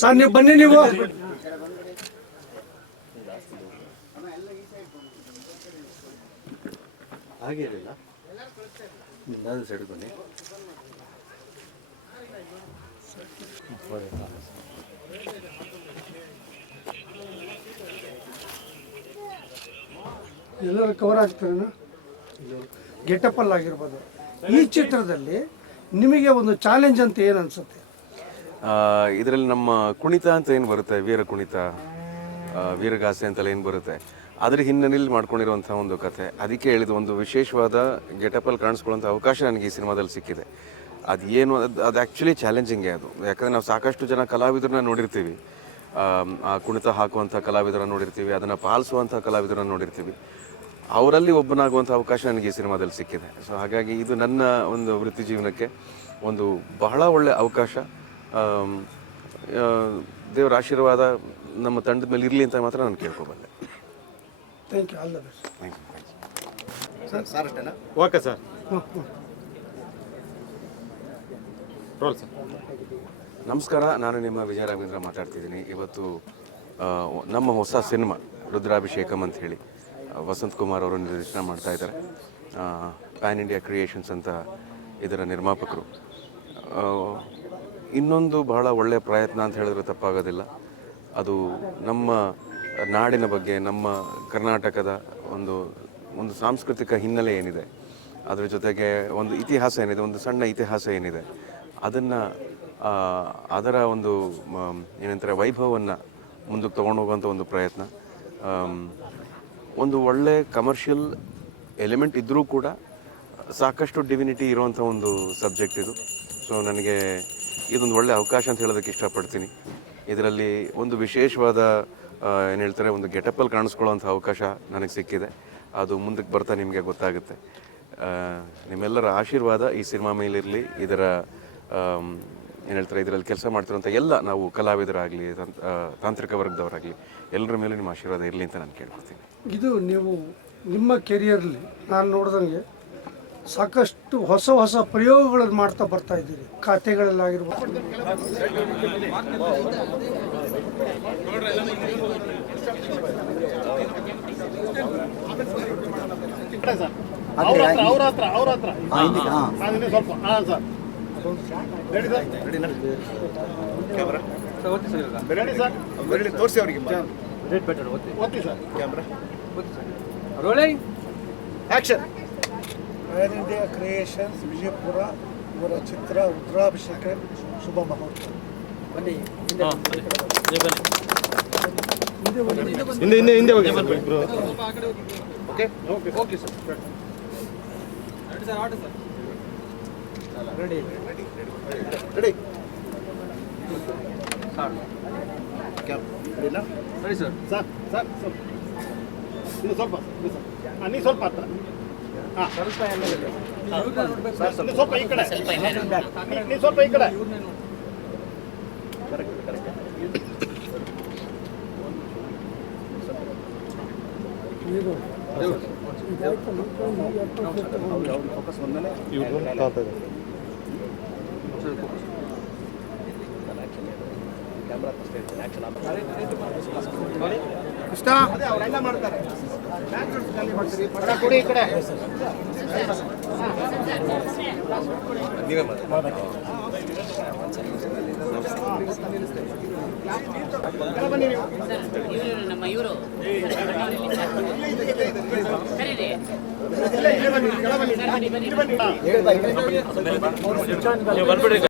Sir ನೀವು ಬನ್ನಿ ನೀವು. ಹಾಗೆ ಇರಲಿಲ್ಲ ನಾನು ಸೈಡ್ ಬನ್ನಿ. ಎಲ್ಲರೂ ಕವರ್ ಆಗ್ತಾರೇನು? ಗೆಟಪಲ್ ಆಗಿರ್ಬೋದು ಈ ಚಿತ್ರದಲ್ಲಿ ನಿಮಗೆ ಒಂದು ಚಾಲೆಂಜ್ ಅಂತ ಏನು ಅನ್ಸುತ್ತೆ? ಇದರಲ್ಲಿ ನಮ್ಮ ಕುಣಿತ ಅಂತ ಏನು ಬರುತ್ತೆ? ವೀರ ಕುಣಿತ ವೀರಗಾಸೆ ಅಂತೆಲ್ಲ ಏನು ಬರುತ್ತೆ? ಅದ್ರ ಹಿನ್ನೆಲೆಯಲ್ಲಿ ಮಾಡ್ಕೊಂಡಿರುವಂಥ ಒಂದು ಕತೆ ಅದಕ್ಕೆ ಹೇಳಿದ ಒಂದು ವಿಶೇಷವಾದ ಗೆಟಪಲ್ಲಿ ಕಾಣಿಸ್ಕೊಳ್ಳೋಂಥ ಅವಕಾಶ ನನಗೆ ಈ ಸಿನಿಮಾದಲ್ಲಿ ಸಿಕ್ಕಿದೆ. ಅದು ಏನು, ಅದು ಅದು ಆ್ಯಕ್ಚುಲಿ ಚಾಲೆಂಜಿಂಗೇ ಅದು. ಯಾಕಂದರೆ ನಾವು ಸಾಕಷ್ಟು ಜನ ಕಲಾವಿದರನ್ನ ನೋಡಿರ್ತೀವಿ. ಆ ಕುಣಿತ ಹಾಕುವಂಥ ಕಲಾವಿದರನ್ನ ನೋಡಿರ್ತೀವಿ, ಅದನ್ನು ಪಾಲಿಸುವಂಥ ಕಲಾವಿದರನ್ನ ನೋಡಿರ್ತೀವಿ. ಅವರಲ್ಲಿ ಒಬ್ಬನಾಗುವಂಥ ಅವಕಾಶ ನನಗೆ ಈ ಸಿನಿಮಾದಲ್ಲಿ ಸಿಕ್ಕಿದೆ. ಸೊ ಹಾಗಾಗಿ ಇದು ನನ್ನ ಒಂದು ವೃತ್ತಿ ಜೀವನಕ್ಕೆ ಒಂದು ಬಹಳ ಒಳ್ಳೆ ಅವಕಾಶ. ದೇವರ ಆಶೀರ್ವಾದ ನಮ್ಮ ತಂಡದ ಮೇಲೆ ಇರಲಿ ಅಂತ ಮಾತ್ರ ನಾನು ಕೇಳ್ಕೊಬಲ್ಲೆ. Thank you all the best thank you sir okay sir. Roll sir ನಮಸ್ಕಾರ ನಾನು ನಿಮ್ಮ ವಿಜಯ ರಾಘವೇಂದ್ರ ಮಾತಾಡ್ತಿದ್ದೀನಿ. ಇವತ್ತು ನಮ್ಮ ಹೊಸ ಸಿನಿಮಾ ರುದ್ರಾಭಿಷೇಕಂ ಅಂತ ಹೇಳಿ. ವಸಂತ್ ಕುಮಾರ್ ಅವರು ನಿರ್ದೇಶನ ಮಾಡ್ತಾ ಇದ್ದಾರೆ. ಪ್ಯಾನ್ ಇಂಡಿಯಾ ಕ್ರಿಯೇಷನ್ಸ್ ಅಂತ ಇದರ ನಿರ್ಮಾಪಕರು. ಇನ್ನೊಂದು ಬಹಳ ಒಳ್ಳೆಯ ಪ್ರಯತ್ನ ಅಂತ ಹೇಳಿದ್ರೆ ತಪ್ಪಾಗೋದಿಲ್ಲ. ಅದು ನಮ್ಮ ನಾಡಿನ ಬಗ್ಗೆ, ನಮ್ಮ ಕರ್ನಾಟಕದ ಒಂದು ಒಂದು ಸಾಂಸ್ಕೃತಿಕ ಹಿನ್ನೆಲೆ ಏನಿದೆ, ಅದರ ಜೊತೆಗೆ ಒಂದು ಇತಿಹಾಸ ಏನಿದೆ, ಒಂದು ಸಣ್ಣ ಇತಿಹಾಸ ಏನಿದೆ, ಅದನ್ನು ಅದರ ಒಂದು ಏನಂತಾರೆ, ವೈಭವವನ್ನು ಮುಂದಕ್ಕೆ ತೊಗೊಂಡು ಹೋಗುವಂಥ ಒಂದು ಪ್ರಯತ್ನ. ಒಂದು ಒಳ್ಳೆ ಕಮರ್ಷಿಯಲ್ ಎಲಿಮೆಂಟ್ ಇದ್ದರೂ ಕೂಡ ಸಾಕಷ್ಟು ಡಿವಿನಿಟಿ ಇರುವಂಥ ಒಂದು ಸಬ್ಜೆಕ್ಟ್ ಇದು. ಸೊ ನನಗೆ ಇದೊಂದು ಒಳ್ಳೆ ಅವಕಾಶ ಅಂತ ಹೇಳೋದಕ್ಕೆ ಇಷ್ಟಪಡ್ತೀನಿ. ಇದರಲ್ಲಿ ಒಂದು ವಿಶೇಷವಾದ ಏನು ಹೇಳ್ತಾರೆ, ಒಂದು ಗೆಟಪ್ಪಲ್ಲಿ ಕಾಣಿಸ್ಕೊಳ್ಳೋವಂಥ ಅವಕಾಶ ನನಗೆ ಸಿಕ್ಕಿದೆ. ಅದು ಮುಂದಕ್ಕೆ ಬರ್ತಾ ನಿಮಗೆ ಗೊತ್ತಾಗುತ್ತೆ. ನಿಮ್ಮೆಲ್ಲರ ಆಶೀರ್ವಾದ ಈ ಸಿನಿಮಾ ಮೇಲಿರಲಿ. ಇದರ ಏನು ಹೇಳ್ತಾರೆ ಇದರಲ್ಲಿ ಕೆಲಸ ಮಾಡ್ತಿರೋಂಥ ಎಲ್ಲ ನಾವು ಕಲಾವಿದರಾಗಲಿ ತಾಂತ್ರಿಕ ವರ್ಗದವರಾಗಲಿ ಎಲ್ಲರ ಮೇಲೆ ನಿಮ್ಮ ಆಶೀರ್ವಾದ ಇರಲಿ ಅಂತ ನಾನು ಕೇಳ್ಕೊತೀನಿ ಇದು ನೀವು ನಿಮ್ಮ ಕೆರಿಯರ್ಲಿ ನಾನು ನೋಡಿದಂಗೆ ಸಾಕಷ್ಟು ಹೊಸ ಹೊಸ ಪ್ರಯೋಗಗಳನ್ನು ಮಾಡ್ತಾ ಬರ್ತಾ ಇದ್ದೀರಿ. ಖಾತೆಗಳಲ್ಲಾಗಿರ್ಬೋದು. ಅವ್ರ ಹತ್ರ ಅವ್ರ ಹತ್ರ ಅವ್ರ ಹತ್ರ. ನಾನು ಇನ್ನೂ ಸ್ವಲ್ಪ ಹಾಂ ಸರ್. ಸರ್ ಸರ್ ತೋರಿಸಿ ಅವರಿಗೆ okay sir India creations Vijayapura ಇವರ ಚಿತ್ರ ರುದ್ರಾಭಿಷೇಕ ಶುಭ ಮಹೋತ್ಸವ ಹಿಂದೆ ಹಿಂದೆ ಹಿಂದೆ ಹೋಗಿ. ಸರ್ ಇಬ್ರು okay okay okay sir. Ready sir sir sir sir ಸ್ವಲ್ಪ ಇನ್ನು ಸ್ವಲ್ಪ. ಹಾಂ ನೀವು ಸ್ವಲ್ಪ ಹತ್ರ. ಹಾಂ. ಸ್ವಲ್ಪ ಸ್ವಲ್ಪ ಈ ಕಡೆ. ನೀವು- ಸ್ವಲ್ಪ ಈ ಕಡೆ. ಕೃಷ್ಣ? ಅದೇ ಅವರೆಲ್ಲ ಮಾಡ್ತಾರೆ ಕೊಡಿ ಈ ಕಡೆ ಬನ್ನಿ. ನೀವು ಇವರು ನಮ್ಮ ಇವರು ಬನ್ನಿ